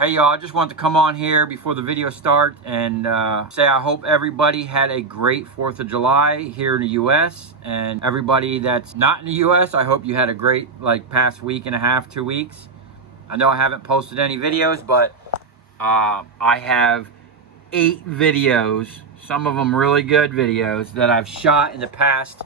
Hey y'all, I just wanted to come on here before the video starts and say I hope everybody had a great 4th of July here in the US, and everybody that's not in the US, I hope you had a great past week and a half, 2 weeks. I know I haven't posted any videos, but I have 8 videos, some of them really good videos that I've shot in the past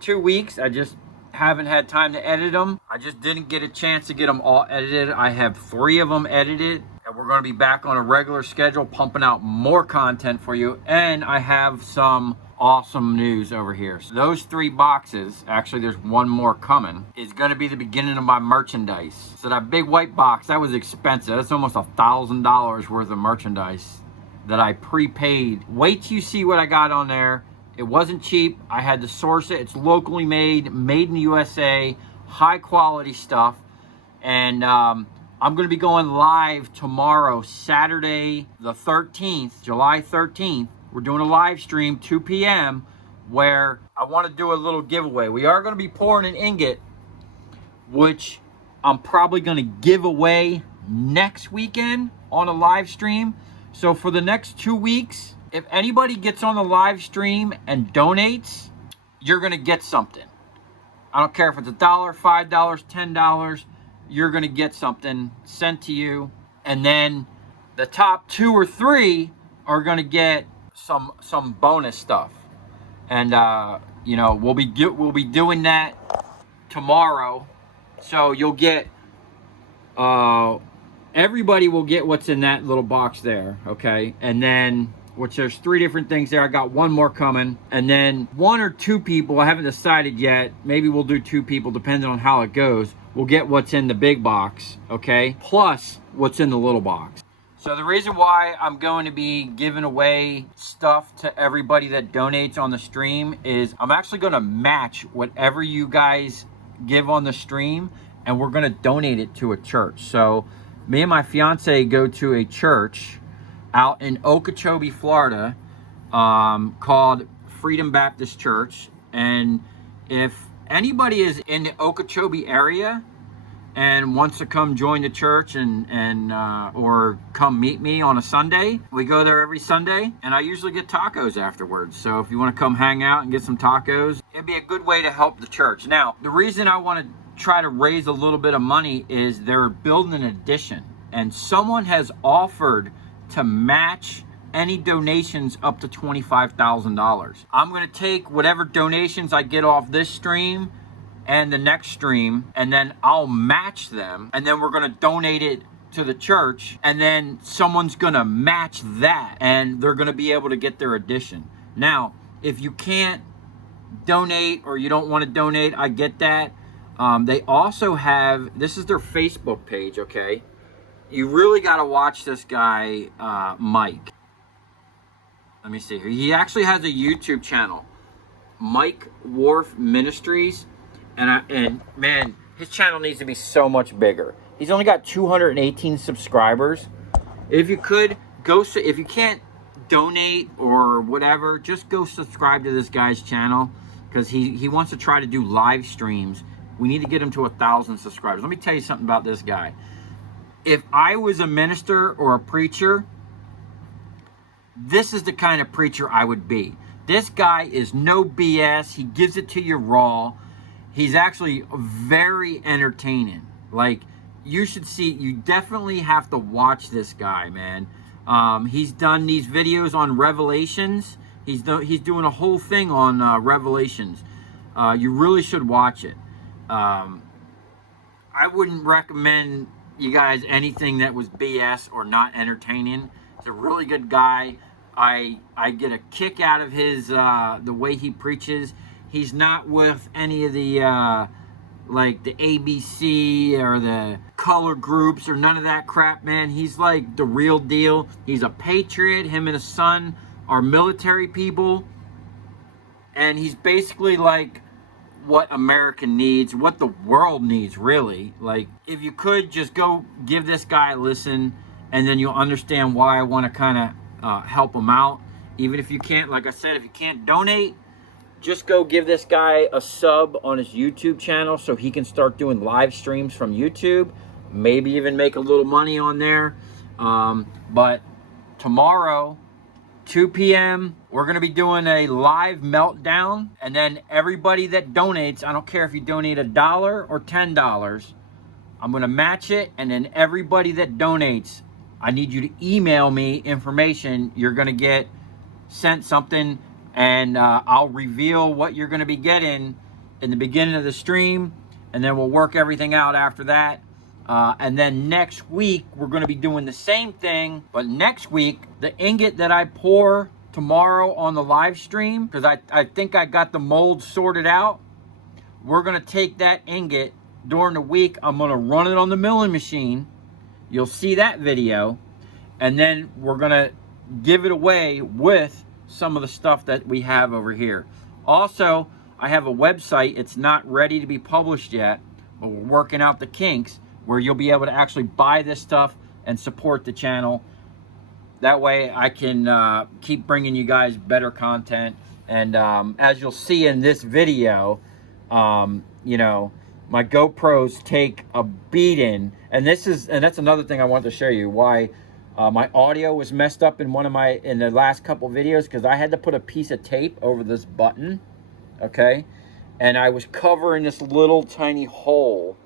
2 weeks. I just haven't had time to edit them. I just didn't get a chance to get them all edited. I have 3 of them edited, and we're going to be back on a regular schedule pumping out more content for you. And I have some awesome news over here. So those 3 boxes, actually there's one more coming, is going to be the beginning of my merchandise. So that big white box, that was expensive. That's almost $1,000 worth of merchandise that I prepaid. Wait till you see what I got on there. It wasn't cheap. I had to source it. It's locally made in the USA, high quality stuff. And I'm going to be going live tomorrow, Saturday the 13th, July 13th. We're doing a live stream, 2 p.m., where I want to do a little giveaway. We are going to be pouring an ingot, which I'm probably going to give away next weekend on a live stream. So for the next 2 weeks, if anybody gets on the live stream and donates, you're going to get something. I don't care if it's $1, $5, $10, you're going to get something sent to you. And then the top 2 or 3 are going to get some bonus stuff. And you know, we'll be doing that tomorrow. So you'll get everybody will get what's in that little box there, okay? And then, which there's 3 different things there. I got 1 more coming. And then 1 or 2 people, I haven't decided yet. Maybe we'll do 2 people, depending on how it goes. We'll get what's in the big box, okay? Plus what's in the little box. So the reason why I'm going to be giving away stuff to everybody that donates on the stream is I'm actually going to match whatever you guys give on the stream, and we're going to donate it to a church. So me and my fiance go to a church out in Okeechobee, Florida, called Freedom Baptist Church. And if anybody is in the Okeechobee area and wants to come join the church or come meet me on a Sunday, we go there every Sunday, and I usually get tacos afterwards. So if you want to come hang out and get some tacos, it'd be a good way to help the church. Now, the reason I want to try to raise a little bit of money is they're building an addition, and someone has offered to match any donations up to $25,000. I'm going to take whatever donations I get off this stream and the next stream, and then I'll match them, and then we're going to donate it to the church, and then someone's going to match that, and they're going to be able to get their addition. Now, if you can't donate or you don't want to donate, I get that. They also have, this is their Facebook page, okay? You really got to watch this guy, Mike. Let me see here. He actually has a YouTube channel, Mike Wharf Ministries. And man, his channel needs to be so much bigger. He's only got 218 subscribers. If you could, if you can't donate or whatever, just go subscribe to this guy's channel, because he wants to try to do live streams. We need to get him to 1,000 subscribers. Let me tell you something about this guy. If I was a minister or a preacher, this is the kind of preacher I would be. This guy is no BS. He gives it to you raw. He's actually very entertaining. Like, you should see, you definitely have to watch this guy, man. He's done these videos on Revelations. He's doing a whole thing on Revelations. You really should watch it. I wouldn't recommend you guys anything that was BS or not entertaining. He's a really good guy. I get a kick out of his the way he preaches. He's not with any of the like the ABC or the color groups or none of that crap, man. He's like the real deal. He's a patriot. Him and his son are military people, and he's basically like what America needs, what the world needs, really. Like, if you could just go give this guy a listen, and then you'll understand why I want to kind of help him out. Even if you can't, like I said, if you can't donate, just go give this guy a sub on his YouTube channel so he can start doing live streams from YouTube. Maybe even make a little money on there. But tomorrow, 2 p.m., we're going to be doing a live meltdown. And then everybody that donates, I don't care if you donate $1 or $10, I'm going to match it. And then everybody that donates, I need you to email me information. You're going to get sent something, and I'll reveal what you're going to be getting in the beginning of the stream, and then we'll work everything out after that. And then next week, we're going to be doing the same thing, but next week, the ingot that I pour tomorrow on the live stream, because I think I got the mold sorted out, we're going to take that ingot during the week. I'm going to run it on the milling machine. You'll see that video. And then we're going to give it away with some of the stuff that we have over here. Also, I have a website. It's not ready to be published yet, but we're working out the kinks where you'll be able to actually buy this stuff and support the channel. That way I can keep bringing you guys better content. And as you'll see in this video, you know, my GoPros take a beating. And that's another thing I wanted to show you why my audio was messed up in in the last couple videos, because I had to put a piece of tape over this button, okay? And I was covering this little tiny hole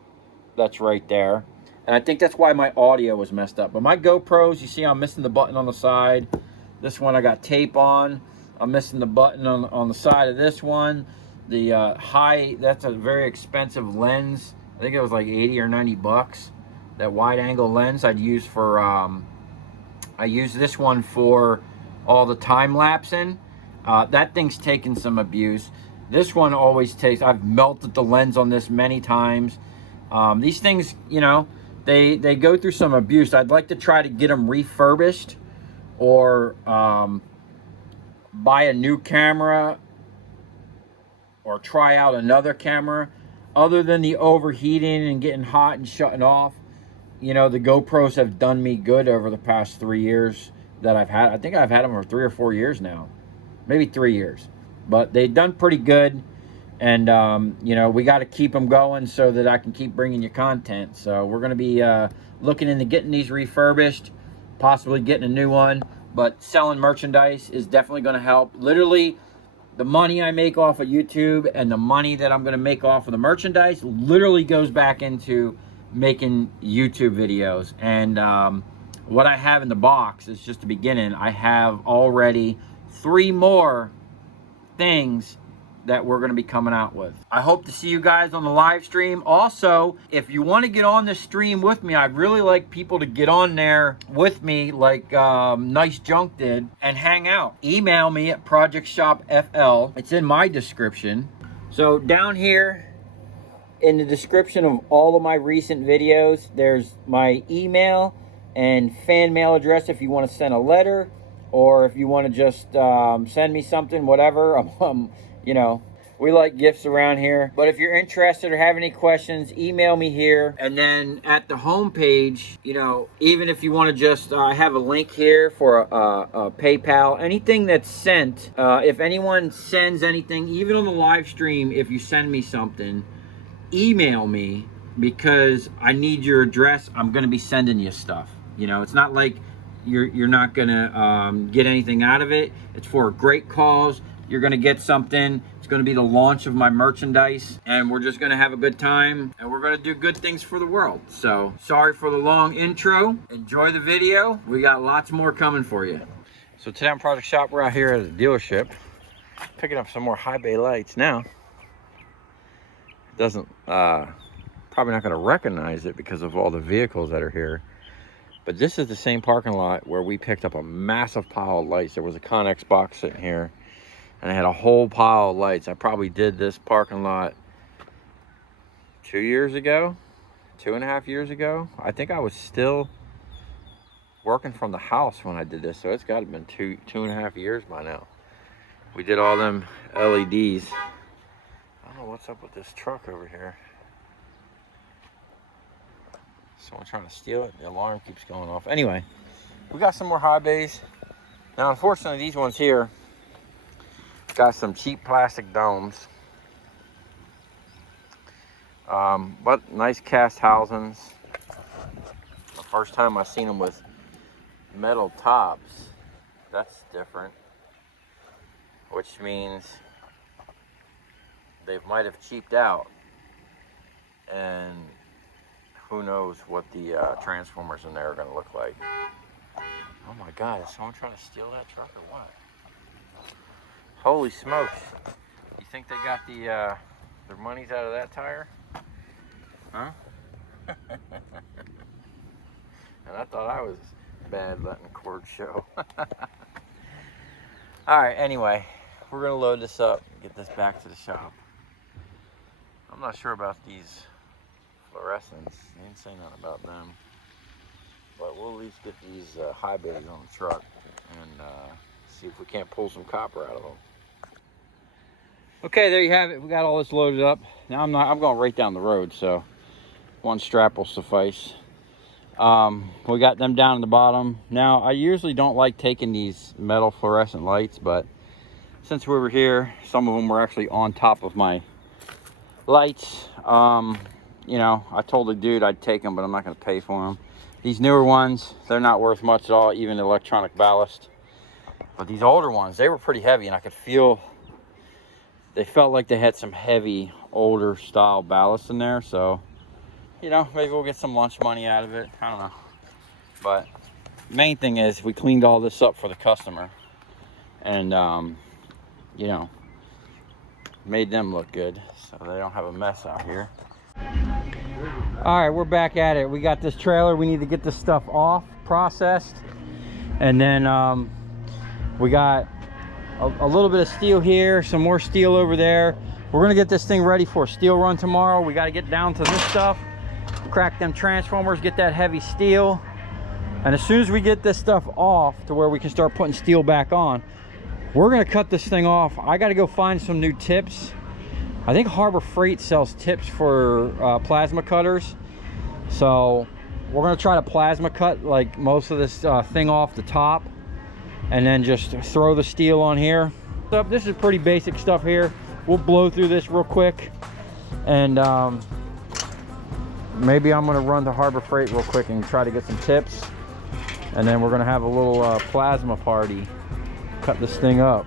that's right there. And I think that's why my audio was messed up. But my GoPros, you see I'm missing the button on the side. This one I got tape on. I'm missing the button on the side of this one. The that's a very expensive lens. I think it was like 80 or 90 bucks. That wide angle lens I'd use for, I use this one for all the time lapsing. That thing's taken some abuse. This one always takes, I've melted the lens on this many times. These things, you know, they go through some abuse. I'd like to try to get them refurbished, or buy a new camera, or try out another camera. Other than the overheating and getting hot and shutting off, you know, the GoPros have done me good over the past 3 years that I've had. I think I've had them for 3 or 4 years now, maybe 3 years, but they've done pretty good. And you know, we got to keep them going so that I can keep bringing you content. So we're going to be looking into getting these refurbished, possibly getting a new one. But selling merchandise is definitely going to help. Literally, the money I make off of YouTube and the money that I'm going to make off of the merchandise literally goes back into making YouTube videos. And what I have in the box is just the beginning. I have already 3 more things that we're going to be coming out with. I hope to see you guys on the live stream. Also, if you want to get on the stream with me, I'd really like people to get on there with me, like Nice Junk did, and hang out. Email me at projectshopfl. It's in my description. So down here in the description of all of my recent videos, there's my email and fan mail address if you want to send a letter, or if you want to just send me something, whatever. You know, we like gifts around here. But if you're interested or have any questions, email me here. And then at the home page, you know, even if you want to just, I have a link here for a PayPal. Anything that's sent, if anyone sends anything, even on the live stream, if you send me something, email me, because I need your address. I'm going to be sending you stuff. You know, it's not like you're not going to get anything out of it. It's for a great cause. You're going to get something. It's going to be the launch of my merchandise, and we're just going to have a good time, and we're going to do good things for the world. So sorry for the long intro. Enjoy the video. We got lots more coming for you. So today on Project Shop, we're out here at a dealership picking up some more high bay lights. Now, it doesn't, probably not going to recognize it because of all the vehicles that are here. But this is the same parking lot where we picked up a massive pile of lights. There was a Connex box sitting here, and I had a whole pile of lights. I probably did this parking lot 2 years ago, 2.5 years ago. I think I was still working from the house when I did this, so it's got to have been 2.5 years by now. We did all them LEDs. I don't know what's up with this truck over here. Someone trying to steal it. The alarm keeps going off. Anyway, we got some more high bays. Now, unfortunately, these ones here got some cheap plastic domes, but nice cast housings. The first time I seen them with metal tops. That's different, which means they might have cheaped out, and who knows what the transformers in there are going to look like. Oh my God, is someone trying to steal that truck or what? Holy smokes. You think they got their monies out of that tire? Huh? And I thought I was bad letting cord show. Alright, anyway, we're going to load this up and get this back to the shop. I'm not sure about these fluorescents. They didn't say nothing about them. But we'll at least get these high bays on the truck and see if we can't pull some copper out of them. Okay, there you have it. We got all this loaded up. Now I'm going right down the road, so one strap will suffice. We got them down at the bottom. Now, I usually don't like taking these metal fluorescent lights, but since we were here, some of them were actually on top of my lights. You know, I told the dude I'd take them, but I'm not going to pay for them. These newer ones, they're not worth much at all, even electronic ballast. But these older ones, they were pretty heavy, and I could feel, they felt like they had some heavy, older style ballast in there. So, you know, maybe we'll get some lunch money out of it. I don't know. But main thing is we cleaned all this up for the customer. And, you know, made them look good so they don't have a mess out here. All right, we're back at it. We got this trailer. We need to get this stuff off, processed. And then we got a little bit of steel here, some more steel over there. We're gonna get this thing ready for a steel run tomorrow. We gotta get down to this stuff, crack them transformers, get that heavy steel. And as soon as we get this stuff off to where we can start putting steel back on, we're gonna cut this thing off. I gotta go find some new tips. I think Harbor Freight sells tips for plasma cutters. So we're gonna try to plasma cut like most of this thing off the top, and then just throw the steel on here. So this is pretty basic stuff here. We'll blow through this real quick, and maybe I'm gonna run to Harbor Freight real quick and try to get some tips, and then we're gonna have a little plasma party, cut this thing up.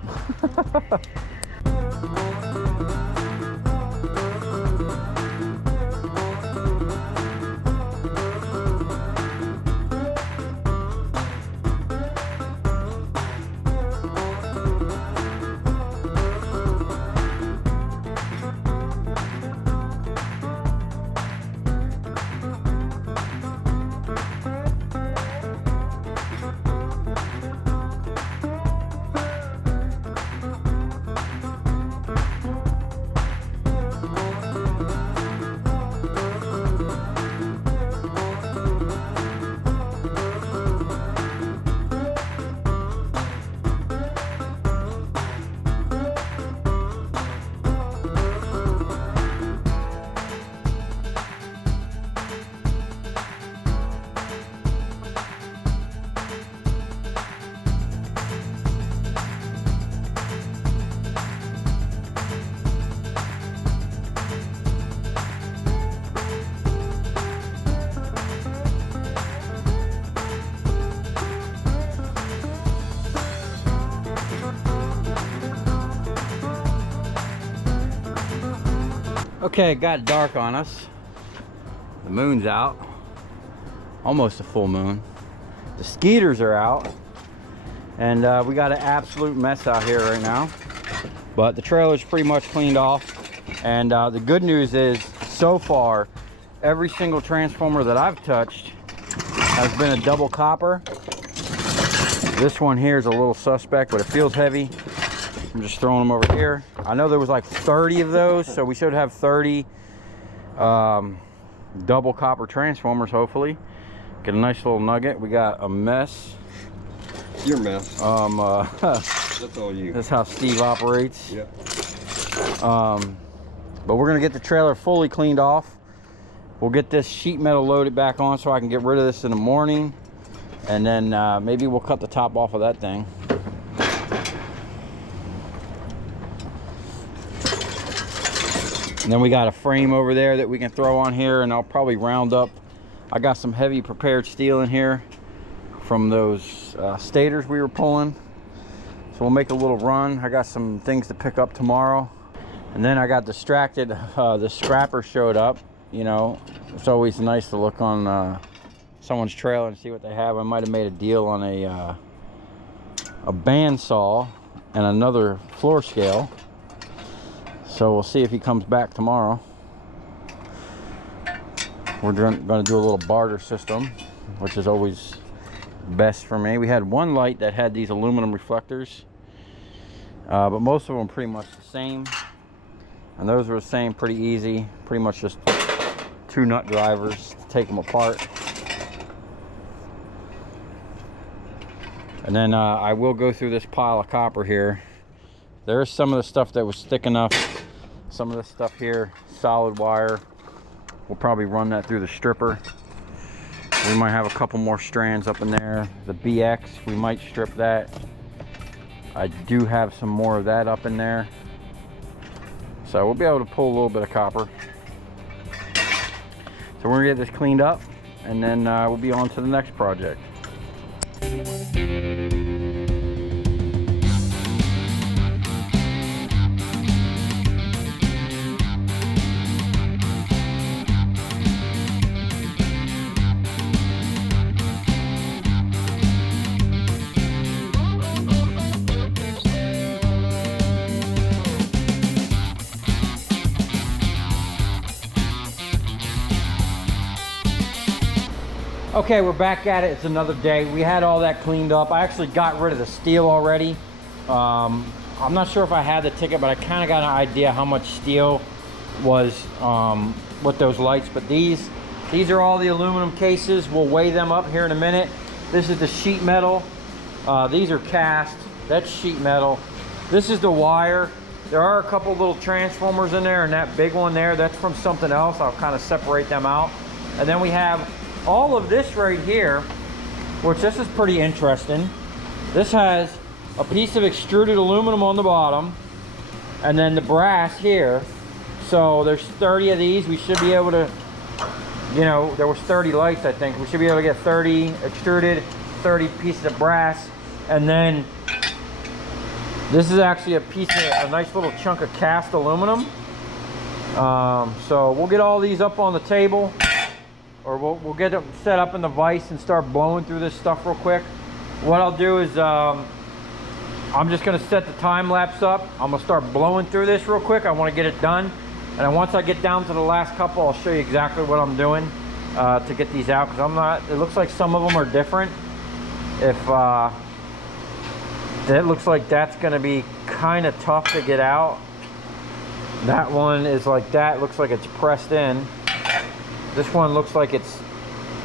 Okay, it got dark on us. The moon's out. Almost a full moon. The skeeters are out. And we got an absolute mess out here right now. But the trailer's pretty much cleaned off. And the good news is, so far, every single transformer that I've touched has been a double copper. This one here is a little suspect, but it feels heavy. I'm just throwing them over here. I know there was like 30 of those, so we should have 30 double copper transformers, hopefully. Get a nice little nugget. We got a mess. Your mess. That's all you. That's how Steve operates. Yeah. But we're gonna get the trailer fully cleaned off. We'll get this sheet metal loaded back on so I can get rid of this in the morning. And then maybe we'll cut the top off of that thing. And then we got a frame over there that we can throw on here, and I'll probably round up. I got some heavy prepared steel in here. from those stators we were pulling. So we'll make a little run. I got some things to pick up tomorrow. And then I got distracted. The scrapper showed up. You know, it's always nice to look on someone's trailer and see what they have. I might have made a deal on a bandsaw and another floor scale. So we'll see if he comes back tomorrow. We're going to do a little barter system, which is always best for me. We had one light that had these aluminum reflectors, but most of them pretty much the same. And those were the same, pretty easy. Pretty much just 2 nut drivers to take them apart. And then I will go through this pile of copper here. There's some of the stuff that was thick enough. Some of this stuff here, solid wire. We'll probably run that through the stripper. We might have a couple more strands up in there. The BX, we might strip that. I do have some more of that up in there. So we'll be able to pull a little bit of copper. So we're gonna get this cleaned up, and then we'll be on to the next project. Okay, we're back at it. It's another day. We had all that cleaned up. I actually got rid of the steel already. I'm not sure if I had the ticket, but I kind of got an idea how much steel was with those lights. But these are all the aluminum cases. We'll weigh them up here in a minute. This is the sheet metal. These are cast. That's sheet metal. This is the wire. There are a couple little transformers in there, and that big one there, that's from something else. I'll kind of separate them out. And then we have all of this right here, which this is pretty interesting. This has a piece of extruded aluminum on the bottom, and then the brass here. So there's 30 of these. We should be able to, you know, there was 30 lights, I think. We should be able to get 30 extruded, 30 pieces of brass, and then this is actually a nice little chunk of cast aluminum. So we'll get all these up on the table, or we'll get them set up in the vise and start blowing through this stuff real quick. What I'll do is I'm just going to set the time lapse up. I'm going to start blowing through this real quick. I want to get it done, and then once I get down to the last couple, I'll show you exactly what I'm doing to get these out, because I'm not, it looks like some of them are different. If that looks like that's going to be kind of tough to get out. That one is like that, looks like it's pressed in. This one looks like it's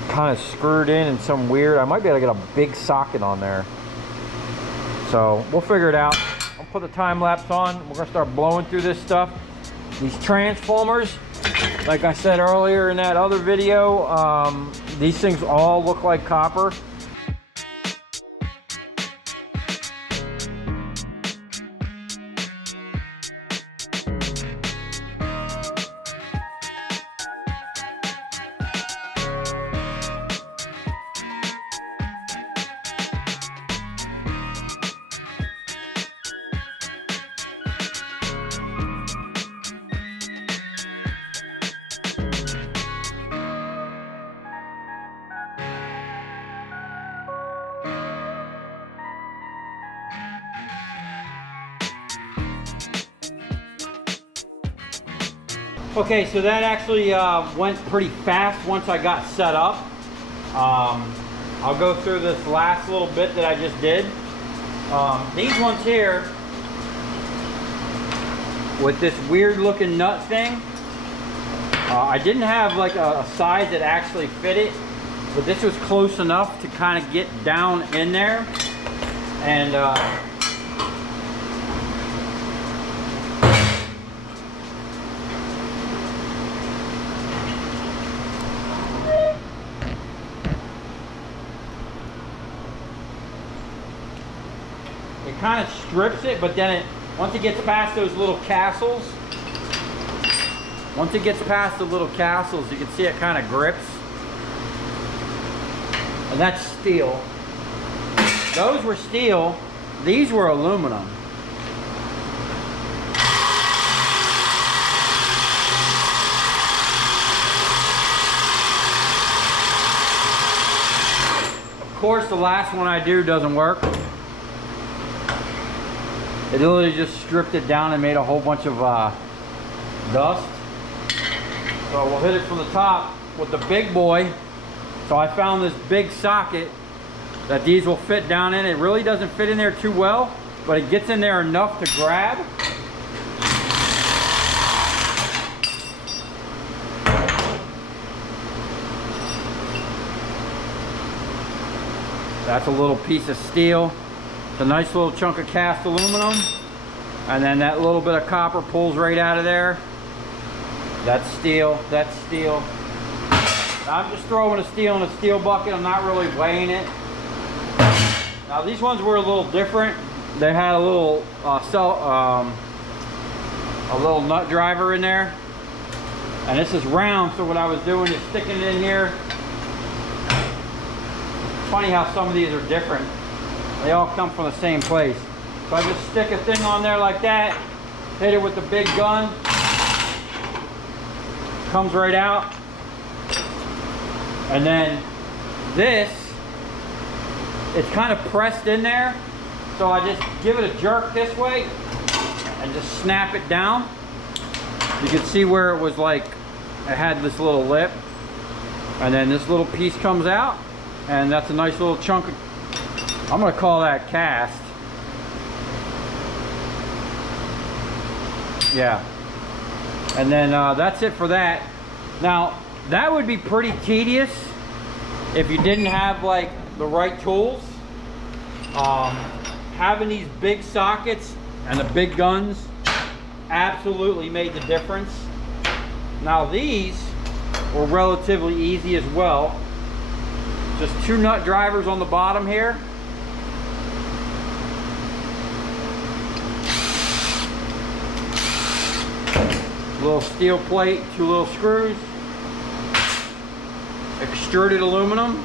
kind of screwed in some weird, I might be able to get a big socket on there. So we'll figure it out. I'll put the time lapse on. We're gonna start blowing through this stuff. These transformers, like I said earlier in that other video, these things all look like copper. Okay, so that actually went pretty fast once I got set up. I'll go through this last little bit that I just did. These ones here, with this weird looking nut thing, I didn't have like a size that actually fit it, but this was close enough to kind of get down in there. And it kind of strips it, but then once it gets past those little castles, you can see it kind of grips. And that's steel. those were steel, these were aluminum. Of course, the last one I do doesn't work. It literally just stripped it down and made a whole bunch of dust. So we'll hit it from the top with the big boy. So I found this big socket that these will fit down in. It really doesn't fit in there too well, but it gets in there enough to grab. That's a little piece of steel. It's a nice little chunk of cast aluminum. And then that little bit of copper pulls right out of there. That's steel, that's steel. I'm just throwing a steel in a steel bucket. I'm not really weighing it. Now these ones were a little different. They had a little nut driver in there. And this is round, so what I was doing is sticking it in here. It's funny how some of these are different. They all come from the same place. So I just stick a thing on there like that, hit it with the big gun. Comes right out. And then this, it's kind of pressed in there. So I just give it a jerk this way and just snap it down. You can see where it was like, it had this little lip. And then this little piece comes out. And that's a nice little chunk of, I'm gonna call that cast. Yeah. And then that's it for that. Now, that would be pretty tedious if you didn't have like the right tools. Having these big sockets and the big guns absolutely made the difference. Now these were relatively easy as well. Just 2 nut drivers on the bottom here. Little steel plate, 2 little screws. Extruded aluminum.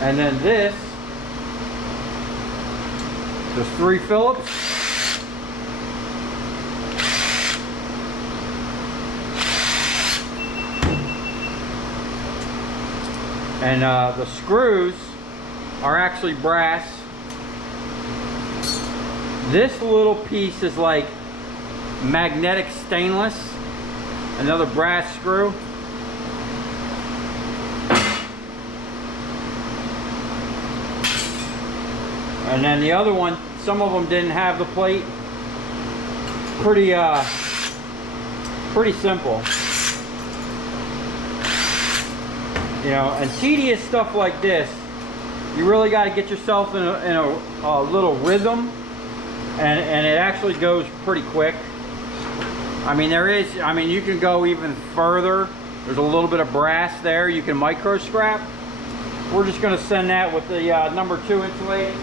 And then this, there's 3 Phillips. And the screws are actually brass. This little piece is like magnetic stainless, another brass screw. And then the other one, some of them didn't have the plate. Pretty simple. You know, and tedious stuff like this, you really got to get yourself in a little rhythm, and it actually goes pretty quick. I mean, you can go even further. There's a little bit of brass there you can micro scrap. We're just going to send that with the number 2 insulated.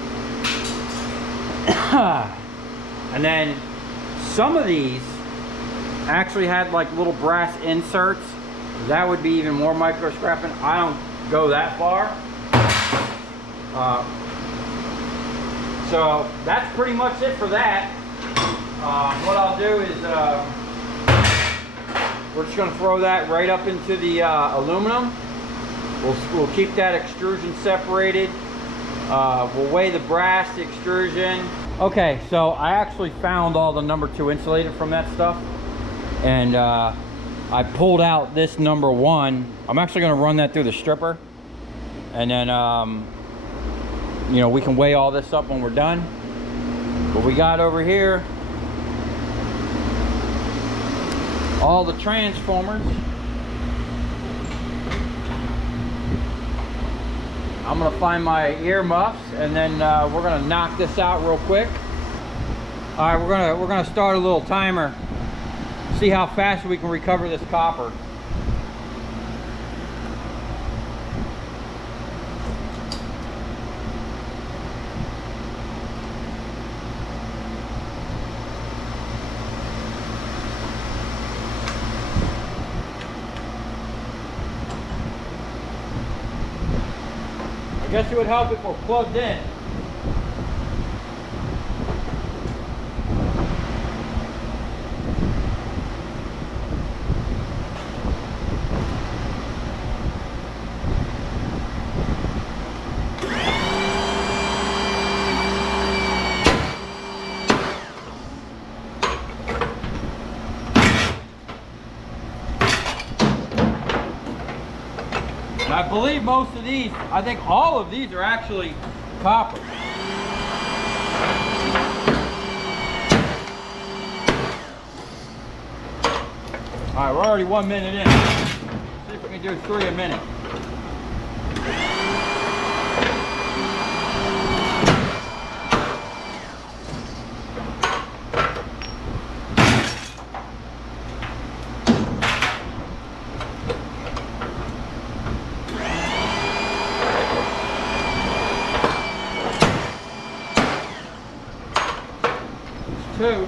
And then some of these actually had like little brass inserts. That would be even more micro scrapping. I don't go that far. So that's pretty much it for that. What I'll do is we're just going to throw that right up into the aluminum. We'll keep that extrusion separated. We'll weigh the brass, the extrusion. Okay, so I actually found all the number 2 insulated from that stuff, and I pulled out this number 1. I'm actually going to run that through the stripper, and then you know, we can weigh all this up when we're done. What we got over here, all the transformers. I'm gonna find my ear muffs, and then we're gonna knock this out real quick. All right, we're gonna start a little timer. See how fast we can recover this copper. Guess it would help if we're plugged in. I believe most of these, I think all of these are actually copper. All right, we're already 1 minute in. See if we can do 3 a minute. Two.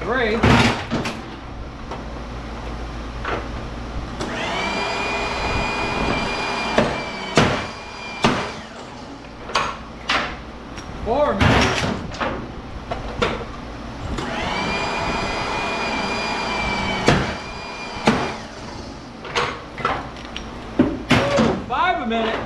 Three. Four minutes. A minute.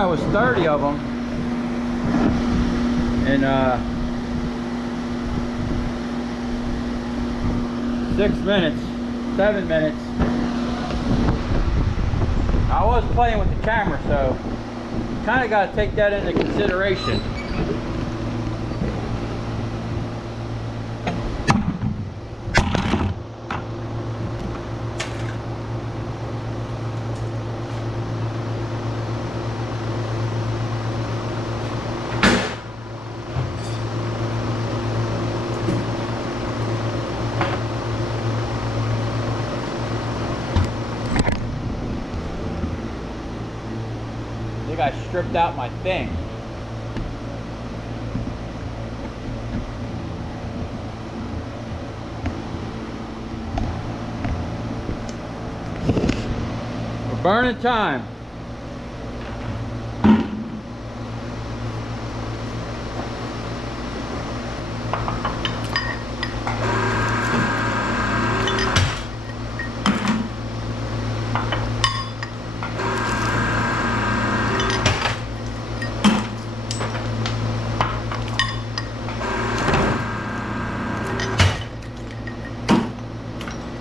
that was 30 of them. And 6 minutes, 7 minutes. I was playing with the camera, so kind of got to take that into consideration. I stripped out my thing. We're burning time.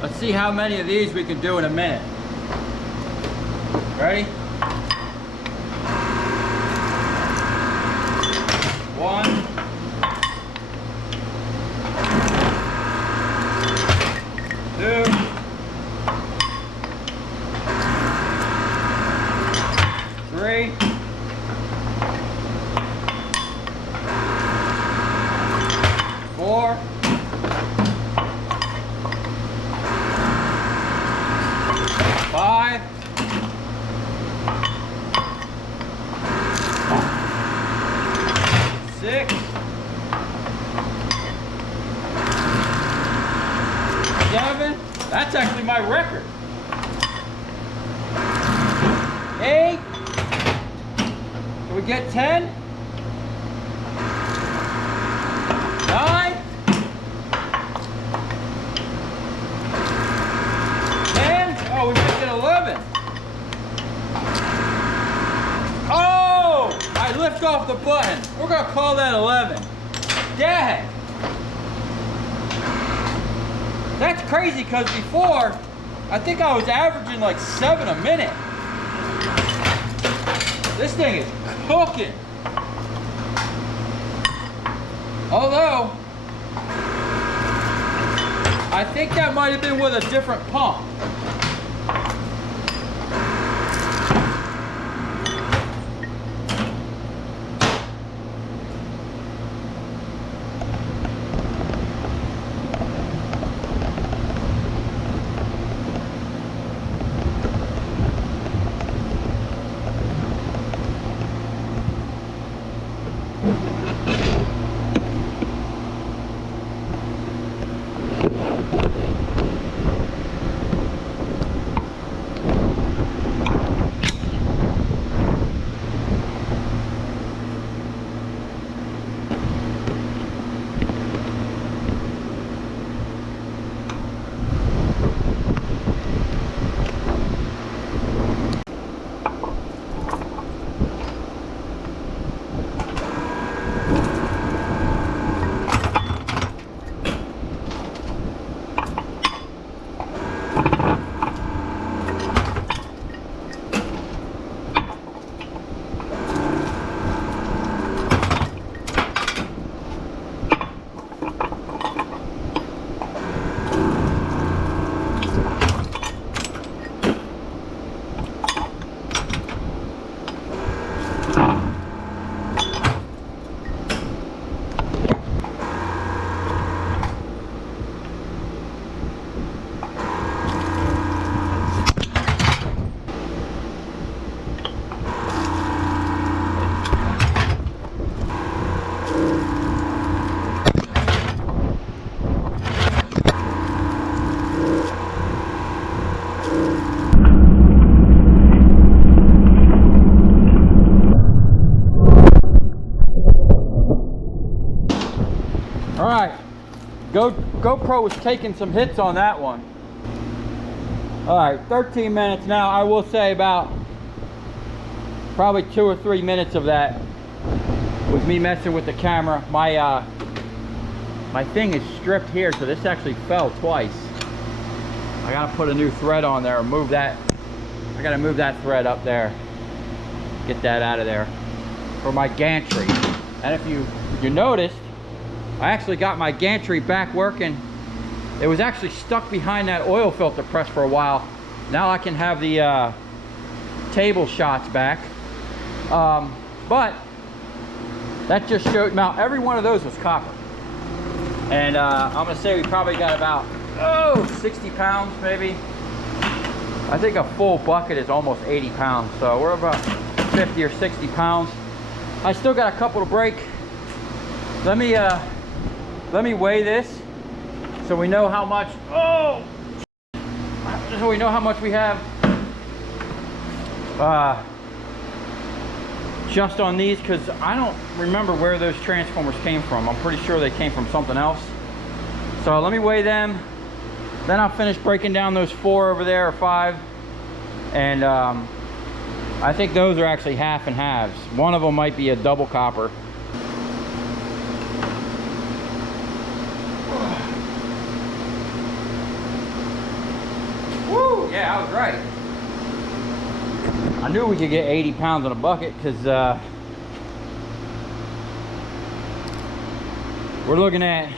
Let's see how many of these we can do in a minute. Ready? 1, 2, 3, 4, 5, 6, 7. That's actually my record. 8. Can we get 10? 9. 10. Oh, we might get 11. Oh! I lift off the button. We're gonna call that 11. Dang! That's crazy, because before, I think I was averaging like 7 a minute. This thing is cooking. Although, I think that might have been with a different pump. GoPro was taking some hits on that one. All right, 13 minutes now. I will say about probably 2 or 3 minutes of that was me messing with the camera. My thing is stripped here, so this actually fell twice. I gotta put a new thread on there, move that. I gotta move that thread up there, get that out of there for my gantry. And if you noticed, I actually got my gantry back working. It was actually stuck behind that oil filter press for a while. Now I can have the table shots back. But that just showed, now every one of those was copper. And I'm gonna say we probably got about, 60 pounds maybe. I think a full bucket is almost 80 pounds. So we're about 50 or 60 pounds. I still got a couple to break. Let me weigh this so we know how much, so we know how much we have just on these, because I don't remember where those transformers came from. I'm pretty sure they came from something else. So let me weigh them. Then I'll finish breaking down those 4 over there, or 5. And I think those are actually half and halves. One of them might be a double copper. Woo! Yeah, I was right. I knew we could get 80 pounds in a bucket, because we're looking at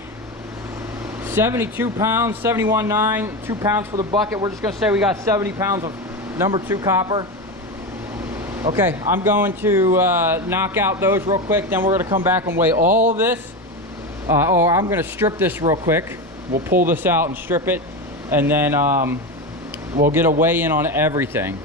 72 pounds, 71.9, 2 pounds for the bucket. We're just gonna say we got 70 pounds of number 2 copper. Okay, I'm going to knock out those real quick, then we're gonna come back and weigh all of this. Or I'm gonna strip this real quick. We'll pull this out and strip it, and then we'll get a weigh in on everything.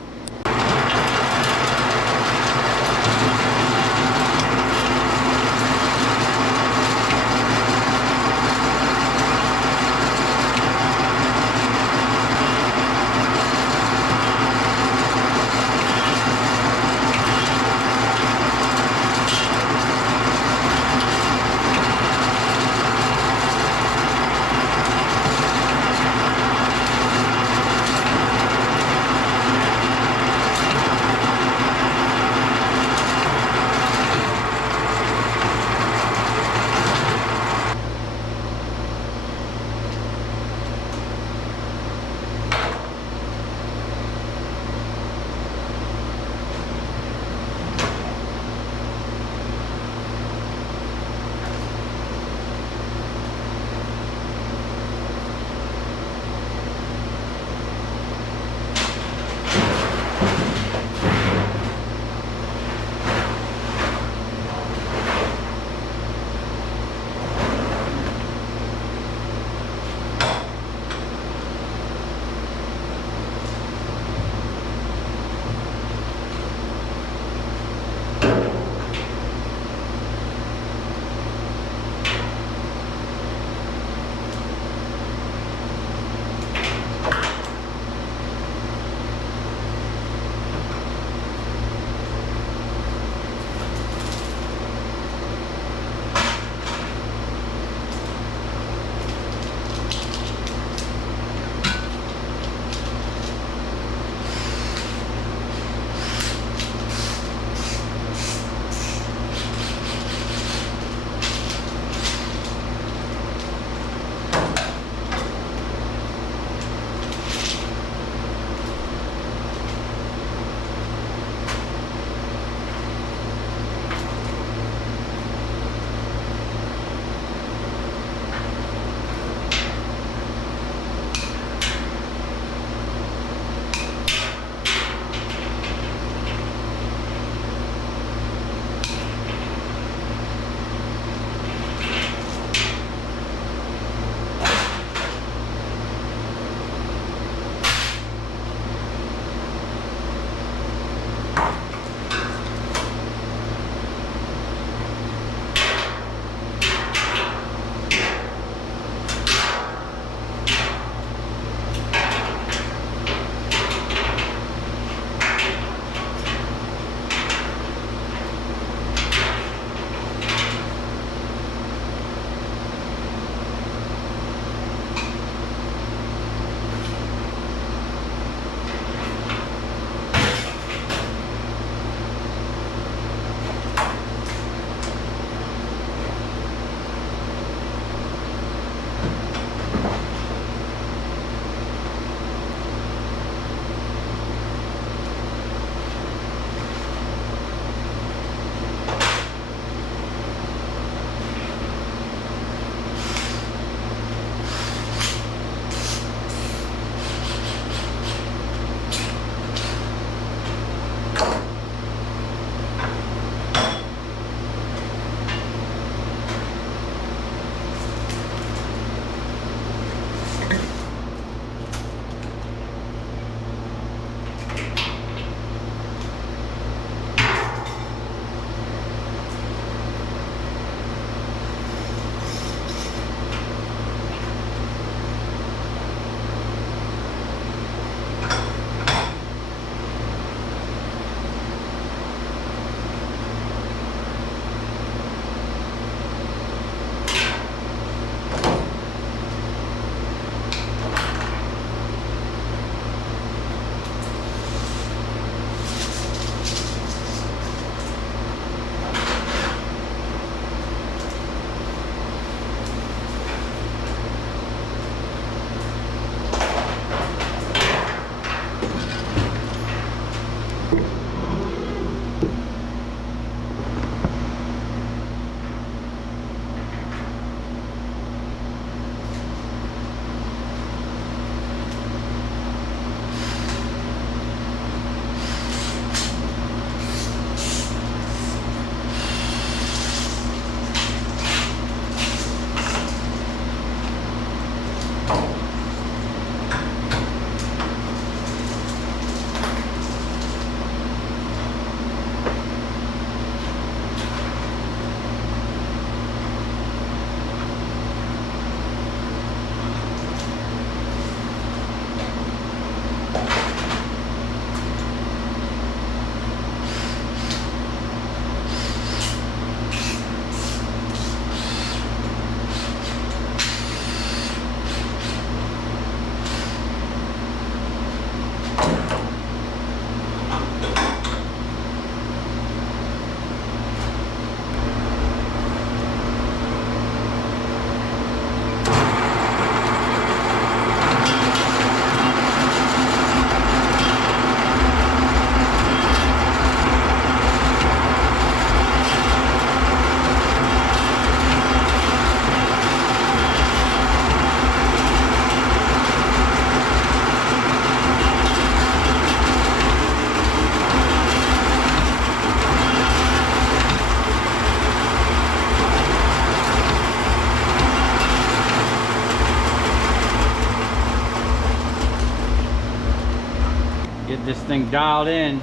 Get this thing dialed in,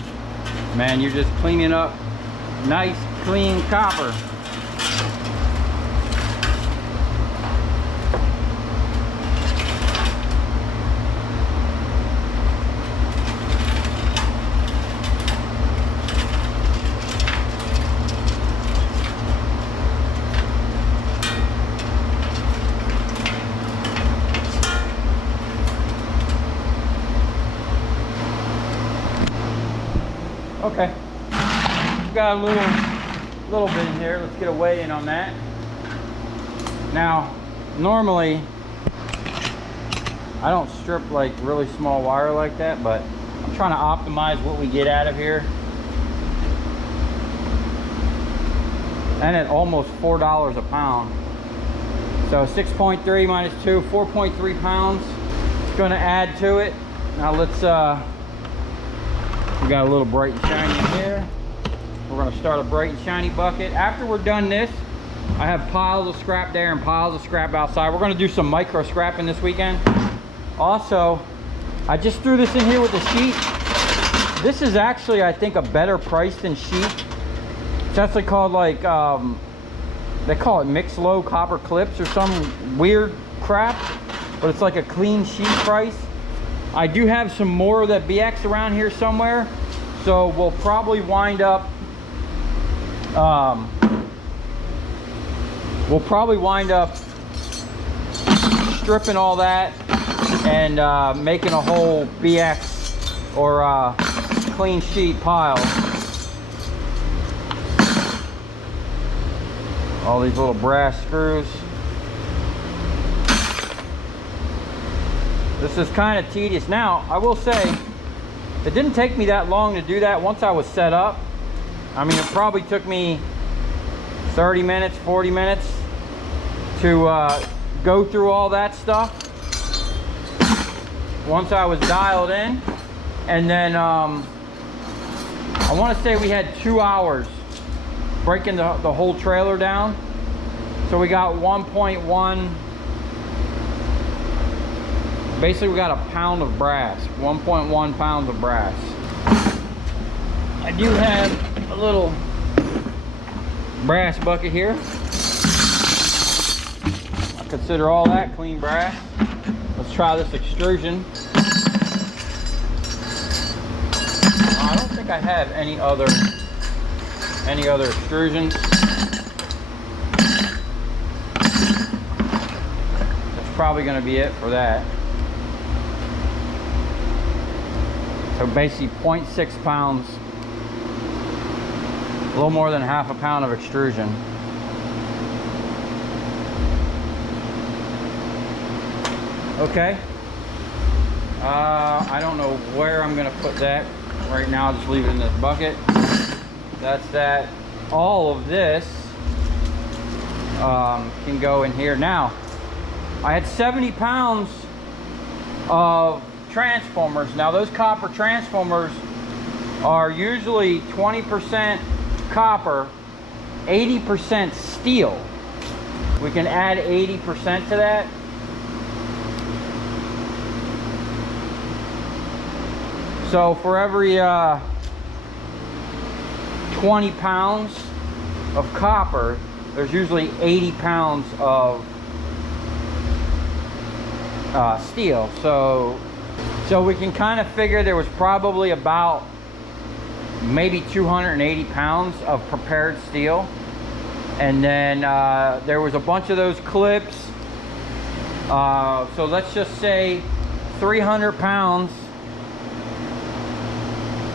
man. You're just cleaning up nice clean copper. Okay, we've got a little bit in here. Let's get a weigh in on that. Now, normally I don't strip like really small wire like that, but I'm trying to optimize what we get out of here. And at almost $4 a pound. So 6.3 minus 2, 4.3 pounds. It's going to add to it. Now let's we got a little bright and shiny in here. We're going to start a bright and shiny bucket. After we're done this, I have piles of scrap there and piles of scrap outside. We're going to do some micro scrapping this weekend. Also, I just threw this in here with the sheet. This is actually, I think, a better price than sheet. It's actually called like, they call it mixed low copper clips or some weird crap, but it's like a clean sheet price. I do have some more of that BX around here somewhere, so we'll probably wind up stripping all that and making a whole BX or clean sheet pile. All these little brass screws. This is kind of tedious. Now, I will say, it didn't take me that long to do that once I was set up. I mean, it probably took me 30 minutes, 40 minutes to go through all that stuff. Once I was dialed in. And then, I want to say we had 2 hours breaking the whole trailer down. So we got 1.1. Basically, we got a pound of brass, 1.1 pounds of brass. I do have a little brass bucket here. I consider all that clean brass. Let's try this extrusion. I don't think I have any other extrusions. That's probably going to be it for that. So basically 0.6 pounds, a little more than half a pound of extrusion. Okay. I don't know where I'm gonna put that right now. I'll just leave it in this bucket. That's that. All of this can go in here. Now, I had 70 pounds of transformers. Now those copper transformers are usually 20% copper, 80% steel. We can add 80% to that. So for every 20 pounds of copper, there's usually 80 pounds of steel. So we can kind of figure there was probably about maybe 280 pounds of prepared steel. And then there was a bunch of those clips. So let's just say 300 pounds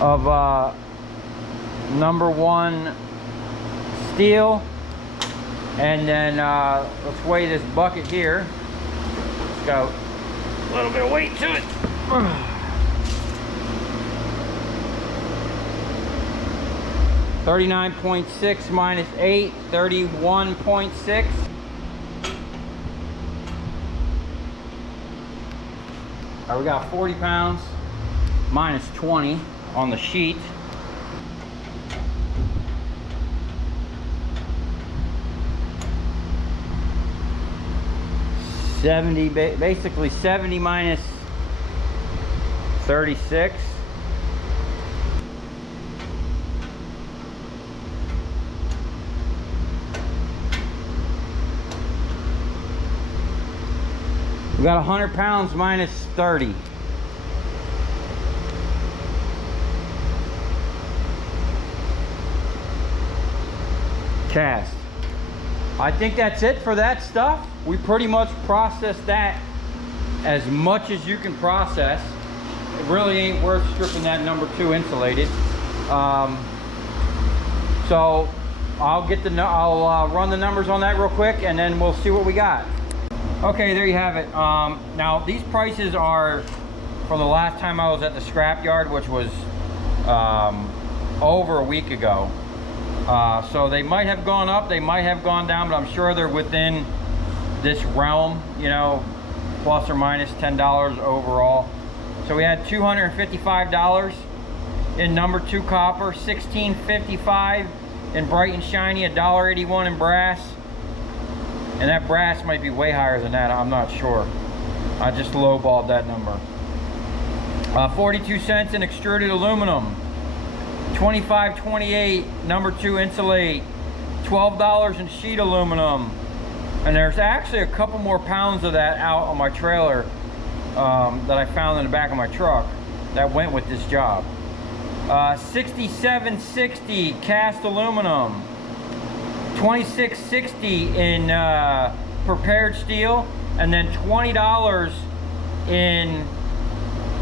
of number one steel. And then let's weigh this bucket here. It's got a little bit of weight to it. 39.6 minus 8, 31.6. All right, we got 40 pounds minus 20 on the sheet. Basically 70 minus 36. We got 100 pounds minus 30. Cast. I think that's it for that stuff. We pretty much processed that as much as you can process. It really ain't worth stripping that number 2 insulated. So I'll run the numbers on that real quick, and then we'll see what we got. Okay, there you have it. Now these prices are from the last time I was at the scrap yard, which was over a week ago. So they might have gone up, they might have gone down, but I'm sure they're within this realm, you know, plus or minus $10 overall. So we had $255 in number 2 copper, $16.55 in bright and shiny, $1.81 in brass. And that brass might be way higher than that, I'm not sure. I just lowballed that number. 42 cents in extruded aluminum. $25.28 number 2 insulate. $12 in sheet aluminum. And there's actually a couple more pounds of that out on my trailer that I found in the back of my truck that went with this job. $67.60 cast aluminum. $26.60 in prepared steel, and then $20 in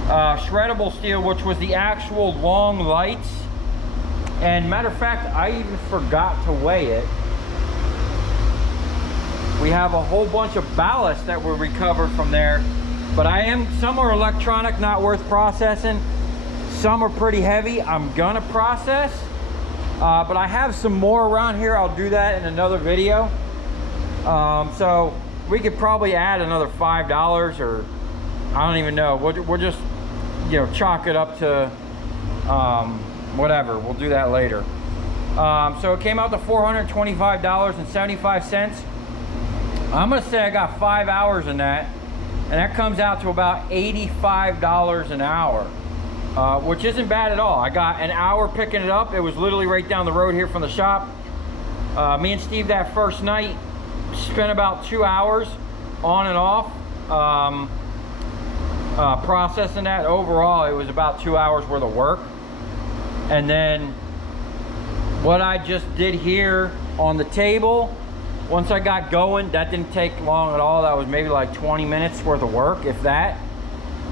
shreddable steel, which was the actual long lights. And matter of fact, I even forgot to weigh it. We have a whole bunch of ballast that were recovered from there, but some are electronic, not worth processing. Some are pretty heavy, I'm gonna process. But I have some more around here. I'll do that in another video. So we could probably add another $5, or I don't even know. We'll just, you know, chalk it up to whatever. We'll do that later. So it came out to $425.75. I'm gonna say I got 5 hours in that, and that comes out to about $85 an hour. Which isn't bad at all. I got an hour picking it up. It was literally right down the road here from the shop. Me and Steve that first night spent about 2 hours on and off processing that. Overall, it was about 2 hours worth of work. And then what I just did here on the table, once I got going, that didn't take long at all. That was maybe like 20 minutes worth of work, if that.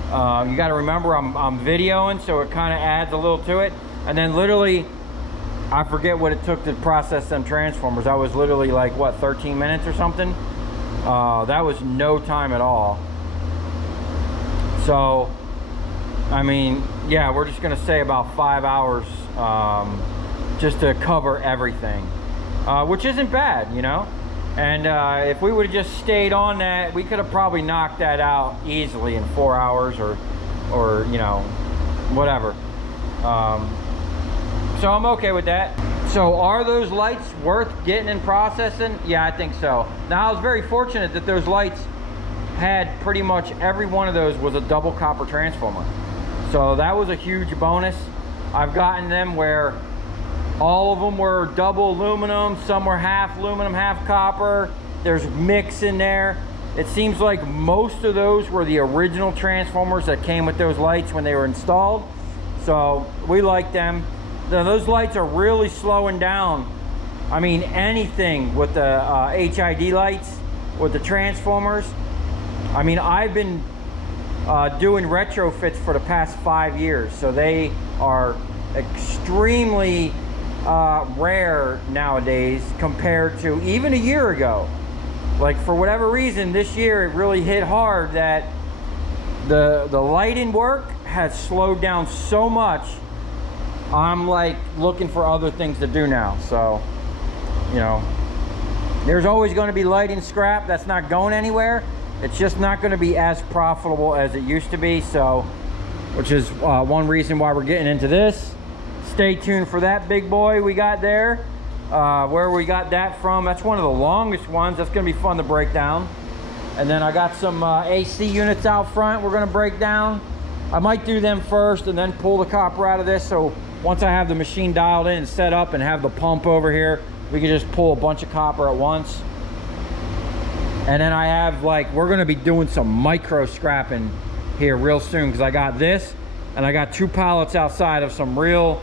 You got to remember I'm videoing, so it kind of adds a little to it. And then literally, I forget what it took to process them transformers. That was literally like, what, 13 minutes or something? That was no time at all. So, I mean, yeah, we're just going to say about 5 hours just to cover everything, which isn't bad, you know? And if we would have just stayed on that, we could have probably knocked that out easily in 4 hours or you know, whatever. So I'm okay with that. So are those lights worth getting and processing? Yeah, I think so. Now I was very fortunate that those lights had pretty much every one of those was a double copper transformer. So that was a huge bonus. I've gotten them where all of them were double aluminum, some were half aluminum, half copper. There's mix in there. It seems like most of those were the original transformers that came with those lights when they were installed. So we like them. Now, those lights are really slowing down. I mean, anything with the HID lights, with the transformers. I mean, I've been doing retrofits for the past 5 years, so they are extremely rare nowadays compared to even a year ago. Like, for whatever reason, this year it really hit hard that the lighting work has slowed down so much. I'm like looking for other things to do now. So, you know, there's always going to be lighting scrap that's not going anywhere. It's just not going to be as profitable as it used to be. So, which is one reason why we're getting into this. Stay tuned for that big boy we got there. Where we got that from, that's one of the longest ones. That's going to be fun to break down. And then I got some AC units out front we're going to break down. I might do them first and then pull the copper out of this. So once I have the machine dialed in and set up and have the pump over here, we can just pull a bunch of copper at once. And then I have, like, we're going to be doing some micro scrapping here real soon, because I got this and I got 2 pallets outside of some real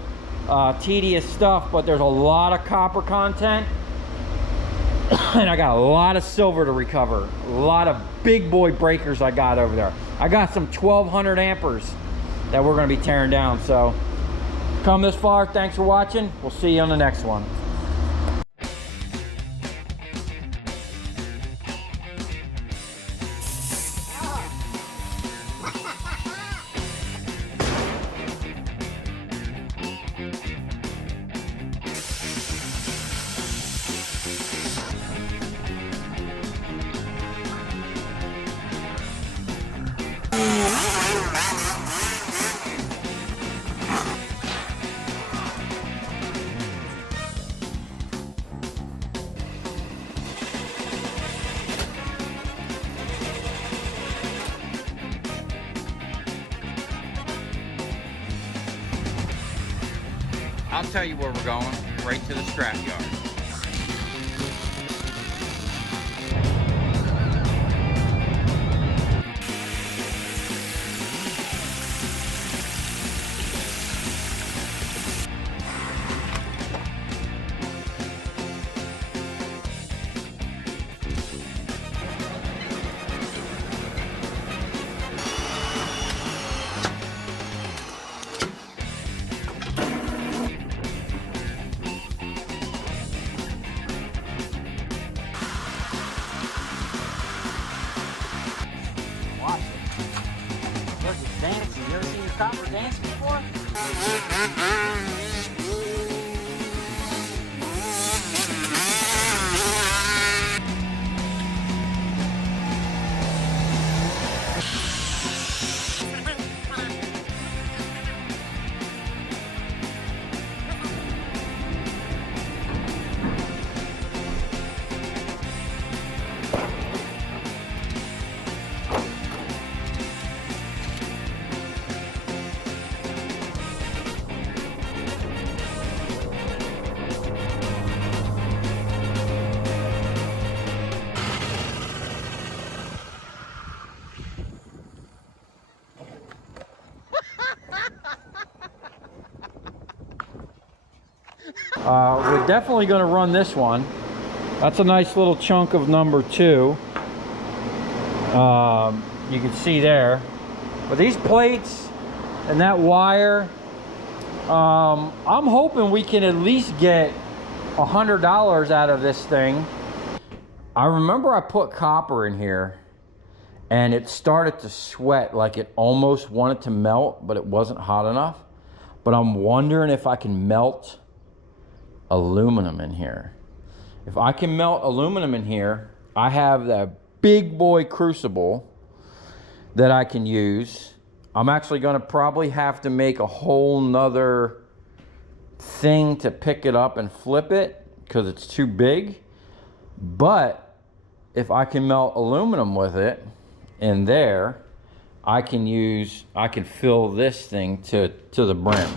tedious stuff, but there's a lot of copper content. And I got a lot of silver to recover. A lot of big boy breakers I got over there. I got some 1200 amperes that we're going to be tearing down. So come this far, thanks for watching. We'll see you on the next one. I'll tell you where we're going, right to the scrap yard. Dancing. You ever seen your copper dance before? We're definitely going to run this one. That's a nice little chunk of number 2. You can see there. But these plates and that wire, I'm hoping we can at least get $100 out of this thing. I remember I put copper in here and it started to sweat, like it almost wanted to melt, but it wasn't hot enough. But I'm wondering if I can melt aluminum in here. If I can melt aluminum in here, I have that big boy crucible that I can use. I'm actually going to probably have to make a whole nother thing to pick it up and flip it because it's too big. But if I can melt aluminum with it in there, I can fill this thing to the brim.